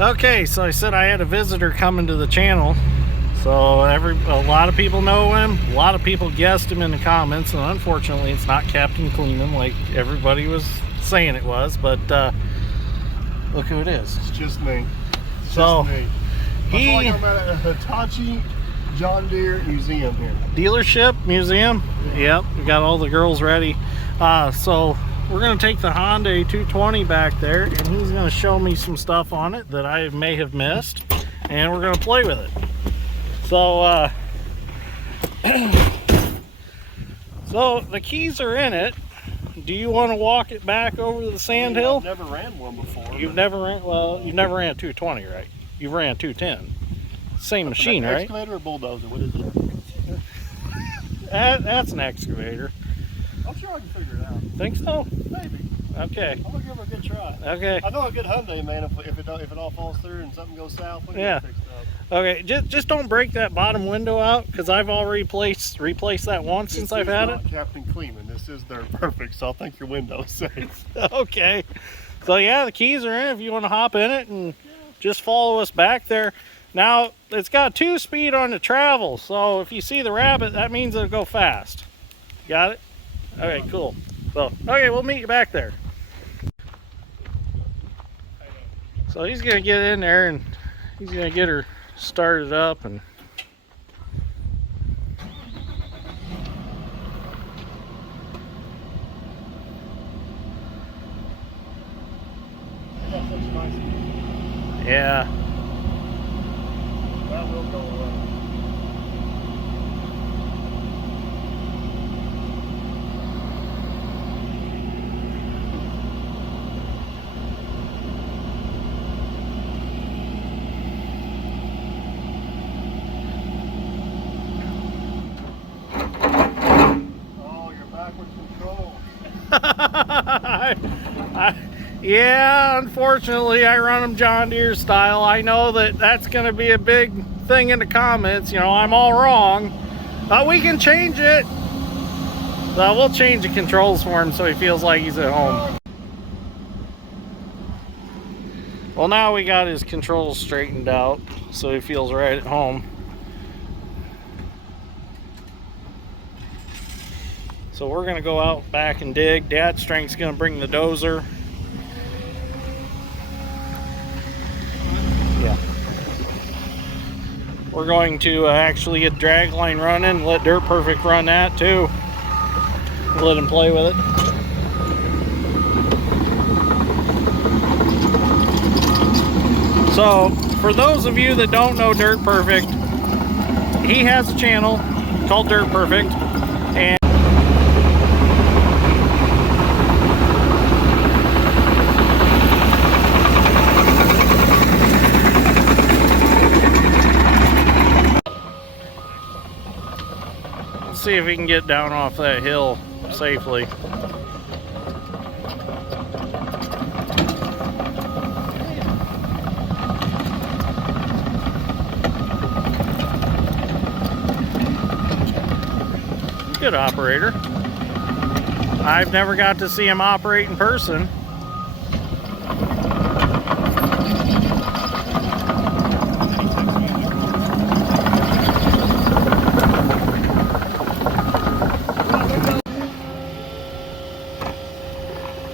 Okay, so I said I had a visitor coming to the channel. So a lot of people know him. A lot of people guessed him in the comments, and unfortunately, it's not Captain Cleaning like everybody was saying it was. But look who it is. It's just me. It's so just me. I feel like I'm at a Hitachi John Deere museum here. Dealership museum. Yep, we got all the girls ready. So we're gonna take the Hyundai 220 back there, and he's gonna show me some stuff on it that I may have missed, and we're gonna play with it. So so the keys are in it. Do you want to walk it back over the sand hill? I've never ran one before. You've never ran, well, you've never ran 220, right? You've ran 210. Same machine, right? Excavator or bulldozer? What is it? That's an excavator. I'm sure I can figure it out. Think so? Maybe. Okay. I'm gonna give it a good try. Okay. I know a good Hyundai, man. If it all falls through and something goes south, we can get it fixed up. Okay. Just don't break that bottom window out, because I've already replaced that once since I've had it. Captain Cleaning. This is their perfect, so I think your window's safe. Okay. So yeah, the keys are in if you want to hop in it and just follow us back there. Now it's got 2-speed on the travel, so if you see the rabbit, that means it'll go fast. Got it? Okay, cool. So okay, we'll meet you back there. So he's gonna get in there and he's gonna get her started up and yeah. That will go away. Oh, you're backwards control. Yeah, unfortunately, I run them John Deere style. I know that's going to be a big thing in the comments. You know, I'm all wrong. But we can change it. So we'll change the controls for him so he feels like he's at home. Well, now we got his controls straightened out so he feels right at home. So we're going to go out back and dig. Dad's strength's going to bring the dozer. Yeah. We're going to actually get dragline running. Let Dirt Perfect run that too. Let him play with it. So, for those of you that don't know Dirt Perfect, he has a channel called Dirt Perfect, and see if we can get down off that hill safely. Good operator. I've never got to see him operate in person.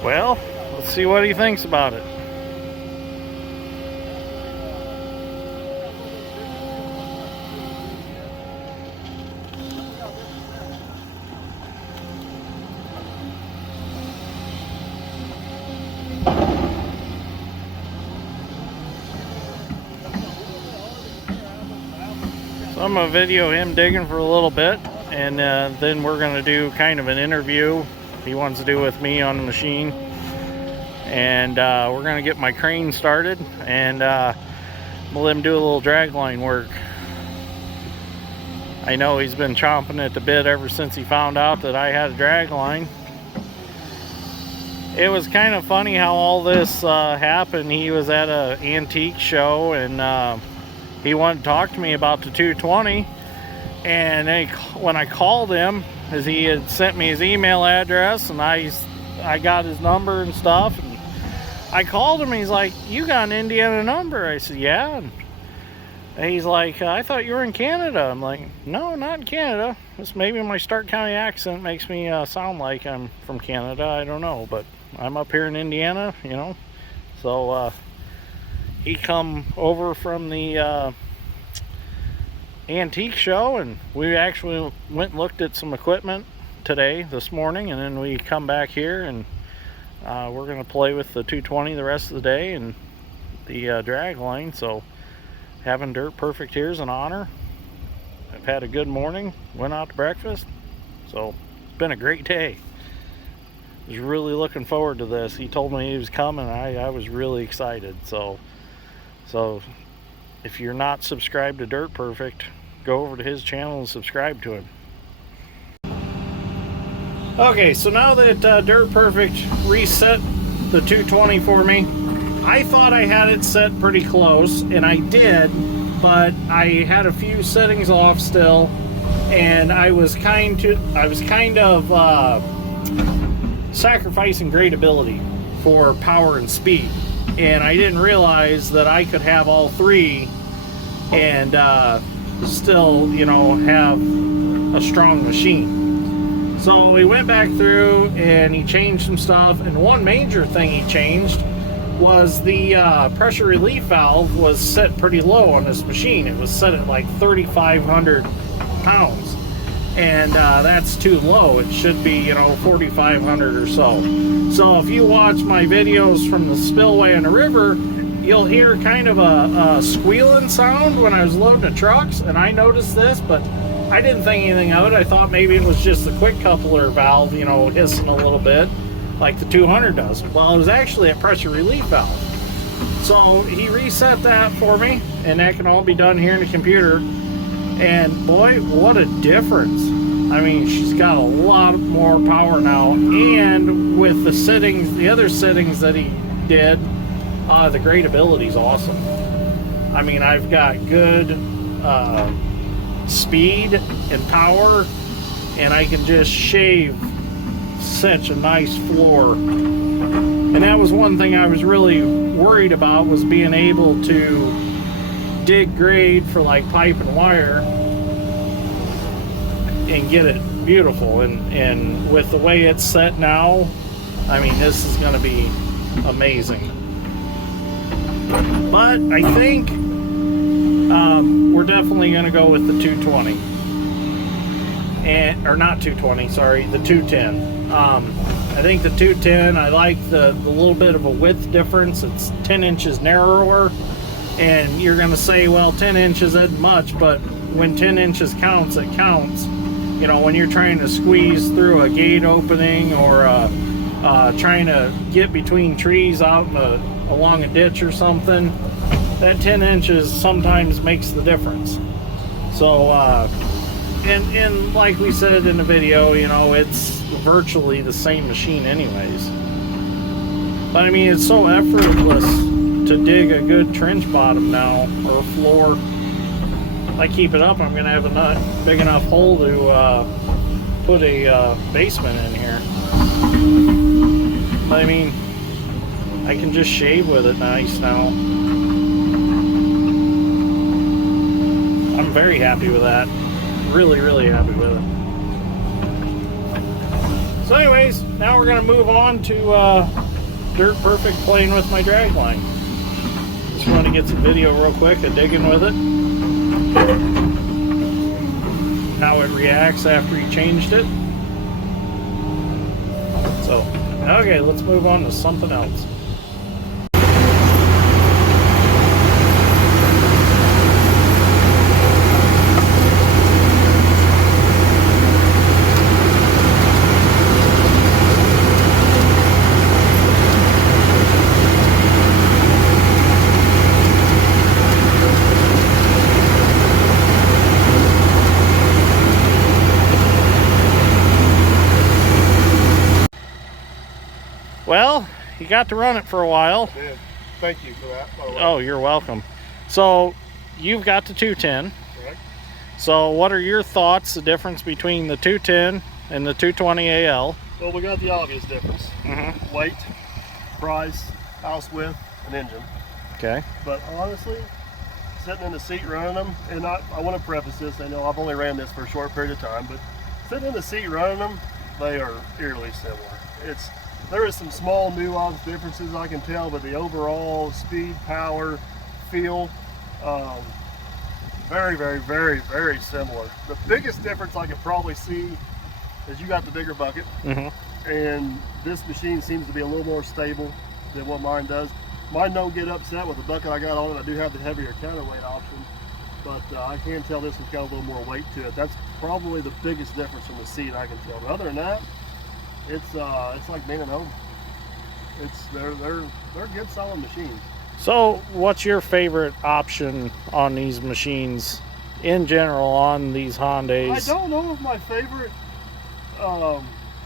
Well, let's see what he thinks about it. So I'm gonna video him digging for a little bit, and then we're gonna do kind of an interview he wants to do with me on the machine, and we're gonna get my crane started and we'll let him do a little dragline work. I know he's been chomping at the bit ever since he found out that I had a dragline. It was kind of funny how all this happened. He was at an antique show, and he wanted to talk to me about the 220, and when I called him, as he had sent me his email address, and I got his number and stuff, and I called him, he's like, you got an Indiana number? I said, yeah. And he's like, I thought you were in Canada. I'm like, no, not in Canada. This maybe my Stark County accent makes me sound like I'm from Canada. I don't know, but I'm up here in Indiana, you know. So he come over from the antique show, and we actually went and looked at some equipment this morning, and then we come back here, and we're going to play with the 220 the rest of the day and the dragline. So having Dirt Perfect here is an honor. I've had a good morning, went out to breakfast, so it's been a great day. I was really looking forward to this. He told me he was coming. I was really excited. So if you're not subscribed to Dirt Perfect, go over to his channel and subscribe to him. Okay, so now that Dirt Perfect reset the 220 for me, I thought I had it set pretty close, and I did, but I had a few settings off still, and I was kind of sacrificing gradability for power and speed, and I didn't realize that I could have all three and still, you know, have a strong machine. So we went back through and he changed some stuff, and one major thing he changed was the pressure relief valve was set pretty low on this machine. It was set at like 3,500 pounds, and that's too low. It should be, you know, 4,500 or so. So if you watch my videos from the spillway in the river, you'll hear kind of a squealing sound when I was loading the trucks, and I noticed this, but I didn't think anything of it. I thought maybe it was just the quick coupler valve, you know, hissing a little bit like the 200 does. Well, it was actually a pressure relief valve. So he reset that for me, and that can all be done here in the computer. And boy, what a difference. I mean, she's got a lot more power now, and with the settings, the other settings that he did, the gradability is awesome. I mean, I've got good speed and power, and I can just shave such a nice floor. And that was one thing I was really worried about, was being able to dig grade for like pipe and wire and get it beautiful. And with the way it's set now, I mean, this is going to be amazing. But I think we're definitely going to go with the 220, or not 220, sorry, the 210. I think the 210, I like the little bit of a width difference. It's 10 inches narrower, and you're going to say, well, 10 inches isn't much, but when 10 inches counts, it counts. You know, when you're trying to squeeze through a gate opening, or trying to get between trees out along a ditch or something, that 10 inches sometimes makes the difference. So, and like we said in the video, you know, it's virtually the same machine anyways. But I mean, it's so effortless to dig a good trench bottom now, or floor. If I keep it up, I'm going to have a big enough hole to put a basement in here. But I mean, I can just shave with it nice now. I'm very happy with that. Really, really happy with it. So anyways, now we're going to move on to Dirt Perfect playing with my dragline. Just want to get some video real quick of digging with it. How it reacts after he changed it. So, okay, let's move on to something else. Well, you got to run it for a while. I did. Thank you for that, by the way. Oh, you're welcome. So, you've got the 210. Correct. So, what are your thoughts, the difference between the 210 and the 220AL? Well, we got the obvious difference. Weight, price, house with an engine. Okay. But honestly, sitting in the seat running them, and I want to preface this, I know I've only ran this for a short period of time, but sitting in the seat running them, they are eerily similar. There is some small nuance differences I can tell, but the overall speed, power, feel, very, very, very, very similar. The biggest difference I could probably see is you got the bigger bucket, and this machine seems to be a little more stable than what mine does. Mine don't get upset with the bucket I got on it. I do have the heavier counterweight option, but I can tell this has got a little more weight to it. That's probably the biggest difference from the seat I can tell. But other than that, it's like being at home. They're good, solid machines. So, what's your favorite option on these machines in general on these Hyundais? I don't know if my favorite. I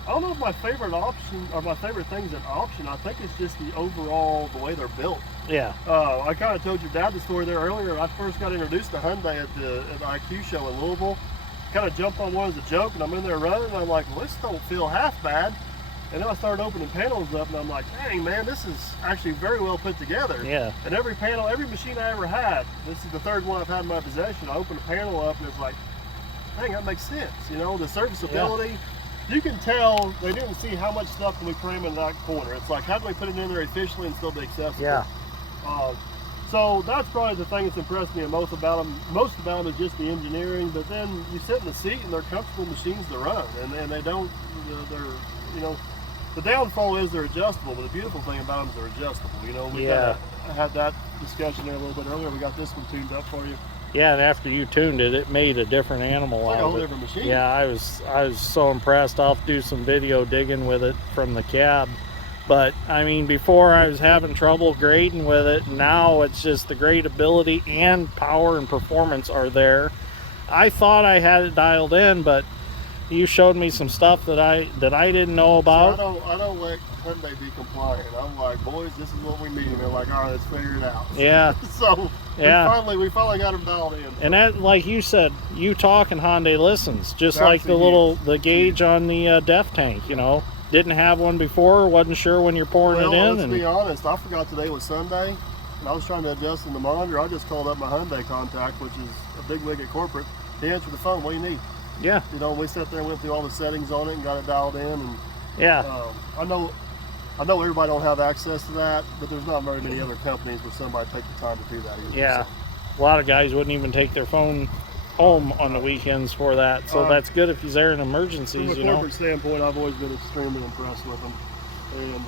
don't know if my favorite option or my favorite thing's an option. I think it's just the overall, the way they're built. Yeah. I kind of told your dad the story there earlier. I first got introduced to Hyundai at the IQ show in Louisville. Kind of jumped on one as a joke, and I'm in there running, and I'm like, well, this don't feel half bad. And then I started opening panels up, and I'm like, dang, man, this is actually very well put together. Yeah. And every panel, every machine I ever had, this is the third one I've had in my possession, I opened a panel up, and it's like, dang, that makes sense. You know, the serviceability. You can tell they didn't see how much stuff can we cram in that corner. It's like, how do we put it in there efficiently and still be accessible? Yeah. So that's probably the thing that's impressed me most about them. Most about them is just the engineering, but then you sit in the seat and they're comfortable machines to run, and they don't, they're, you know, the downfall is they're adjustable, but the beautiful thing about them is they're adjustable. You know, we had that discussion there a little bit earlier. We got this one tuned up for you. Yeah, and after you tuned it, it made a different animal Like out a whole of it. different machine. Yeah, I was so impressed. I'll have to do some video digging with it from the cab. But I mean, before I was having trouble grading with it. Now it's just the gradability and power and performance are there. I thought I had it dialed in, but you showed me some stuff that I didn't know about. So I don't let Hyundai be compliant. I'm like, boys, this is what we need. And they're like, all right, let's figure it out. Yeah. So yeah. we finally got them dialed in. And that, like you said, you talk and Hyundai listens. Just like the gauge on the DEF tank, you know. Didn't have one before, wasn't sure when you're pouring it in. Let's be honest, I forgot today was Sunday, and I was trying to adjust in the monitor. I just called up my Hyundai contact, which is a big wig at corporate. He answered the phone, what do you need? Yeah. You know, we sat there and went through all the settings on it and got it dialed in. And yeah. I know everybody don't have access to that, but there's not very many other companies where somebody take the time to do that either. Yeah. So. A lot of guys wouldn't even take their phone home on the weekends for that, so that's good if he's there in emergencies. From a corporate standpoint, I've always been extremely impressed with them, and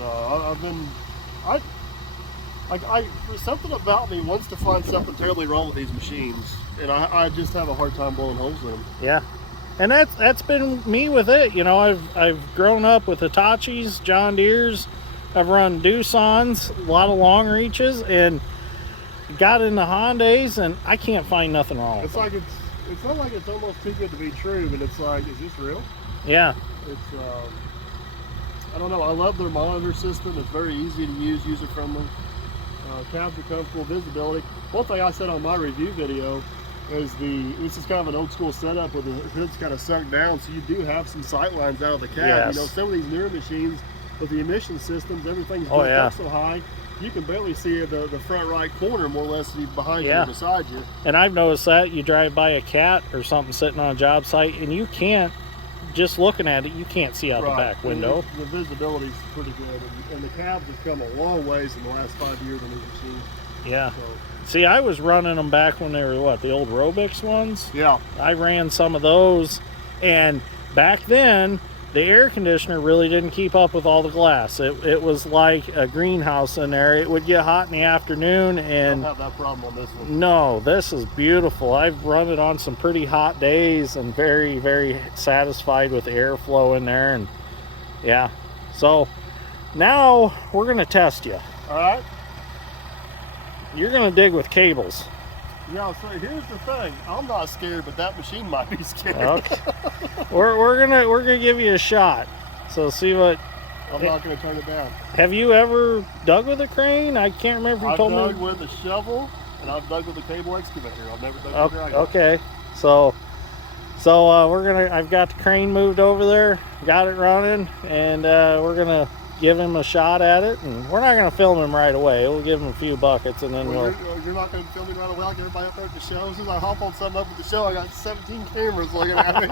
there's something about me wants to find something terribly wrong with these machines, and I just have a hard time blowing holes in them. Yeah, and that's been me with it. You know, I've grown up with Hitachis, John Deeres, I've run Doosan's, a lot of long reaches, and got into Hyundais, and I can't find nothing wrong with them. It's not like it's almost too good to be true, but it's like, is this real? Yeah. It's, I don't know. I love their monitor system. It's very easy to use, user-friendly. Cabs are comfortable, visibility. One thing I said on my review video is this is kind of an old school setup where the hood's kind of sunk down, so you do have some sight lines out of the cab. Yes. You know, some of these newer machines with the emission systems, everything's built up so high, you can barely see the front right corner more or less behind you or beside you. And I've noticed that you drive by a cat or something sitting on a job site, and you can't, just looking at it, you can't see out the back window. The visibility's pretty good, and the cabs have come a long ways in the last 5 years on these machines. Yeah. So. See, I was running them back when they were, the old Robix ones? Yeah. I ran some of those, and back then, the air conditioner really didn't keep up with all the glass. It was like a greenhouse in there. It would get hot in the afternoon, and I don't have that problem on this one. No, this is beautiful. I've run it on some pretty hot days and very, very satisfied with the airflow in there. And yeah, so now we're gonna test you. All right. You're gonna dig with cables. Yeah, so here's the thing. I'm not scared, but that machine might be scared. Okay. we're gonna give you a shot. So see what. I'm not gonna turn it down. Have you ever dug with a crane? I can't remember if you told me. I've dug with a shovel, and I've dug with a cable excavator. I've never dug with a dragline. Okay. So I've got the crane moved over there, got it running, and we're gonna give him a shot at it, and we're not going to film him right away. We'll give him a few buckets, and then you're not going to film me right away like everybody up there at the show. As soon as I hop on something up at the show, I got 17 cameras looking at me.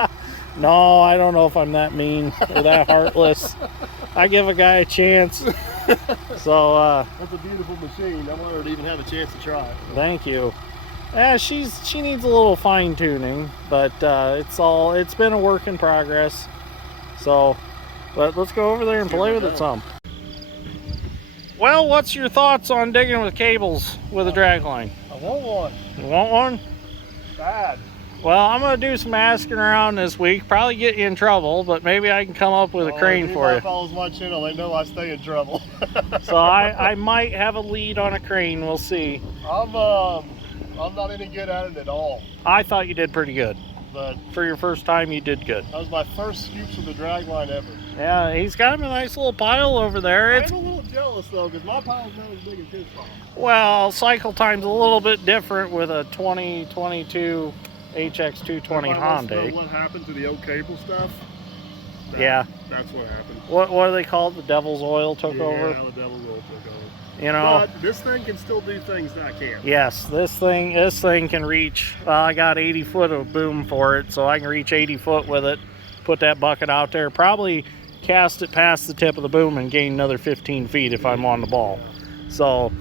No, I don't know if I'm that mean or that heartless. I give a guy a chance. So that's a beautiful machine. I want her to even have a chance to try it. Thank you. She needs a little fine tuning, but it's been a work in progress. So, but let's go over there and play with it some. Well, what's your thoughts on digging with cables with a dragline? I want one. You want one? Bad. Well, I'm going to do some asking around this week. Probably get you in trouble, but maybe I can come up with a crane for you. If follows my channel, they know I stay in trouble. So I might have a lead on a crane. We'll see. I'm not any good at it at all. I thought you did pretty good. But for your first time, you did good. That was my first scoops with the dragline ever. Yeah, he's got him a nice little pile over there. I'm a little jealous though, because my pile's not as big as his pile. Well, cycle time's a little bit different with a 2022 HX220 Hyundai. What happened to the old cable stuff? Yeah. That's what happened. What do they call it? The devil's oil took over? Yeah, the devil's oil took over. You know, but this thing can still do things that I can't. Yes, this thing can reach. I got 80 foot of boom for it, so I can reach 80 foot with it. Put that bucket out there, probably cast it past the tip of the boom and gain another 15 feet if I'm on the ball. So,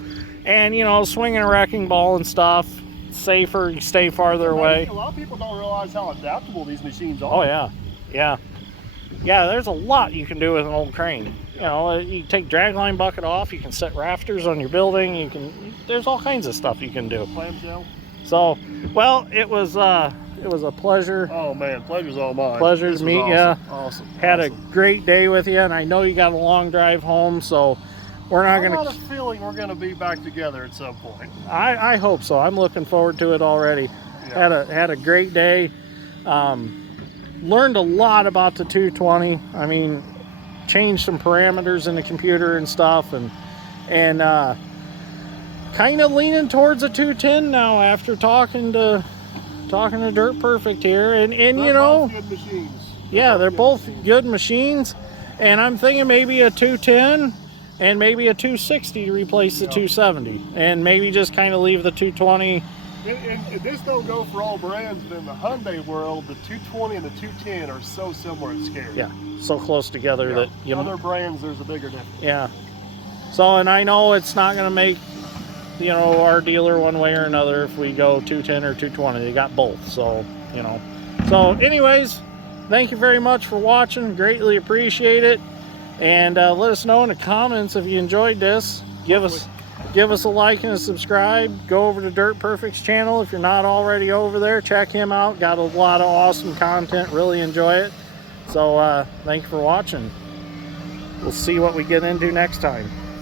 and you know, swinging a wrecking ball and stuff, safer, you stay farther away. A lot of people don't realize how adaptable these machines are. Oh yeah. There's a lot you can do with an old crane. You know, you take dragline bucket off, you can set rafters on your building, there's all kinds of stuff you can do. Clamshell. So, well, it was a pleasure. Oh man, pleasure's all mine. Pleasure to meet you. Awesome. Had a great day with you, and I know you got a long drive home, so we're not going to... I got a feeling we're going to be back together at some point. I hope so. I'm looking forward to it already. Yeah. Had a great day. Learned a lot about the 220. I mean, changed some parameters in the computer and stuff, and kind of leaning towards a 210 now after talking to Dirt Perfect here, and you know, good machines. Yeah, they're both good machines, and I'm thinking maybe a 210 and maybe a 260 to replace the 270, and maybe just kind of leave the 220. And this don't go for all brands, but in the Hyundai world, the 220 and the 210 are so similar it's scary. Yeah, so close together that you know. Other brands, there's a bigger difference. Yeah. So, and I know it's not going to make, you know, our dealer one way or another if we go 210 or 220. They got both, so, you know. So, anyways, thank you very much for watching. Greatly appreciate it. And let us know in the comments if you enjoyed this. Give us a like and a subscribe. Go over to Dirt Perfect's channel if you're not already over there. Check him out. Got a lot of awesome content. Really enjoy it. So thank you for watching. We'll see what we get into next time.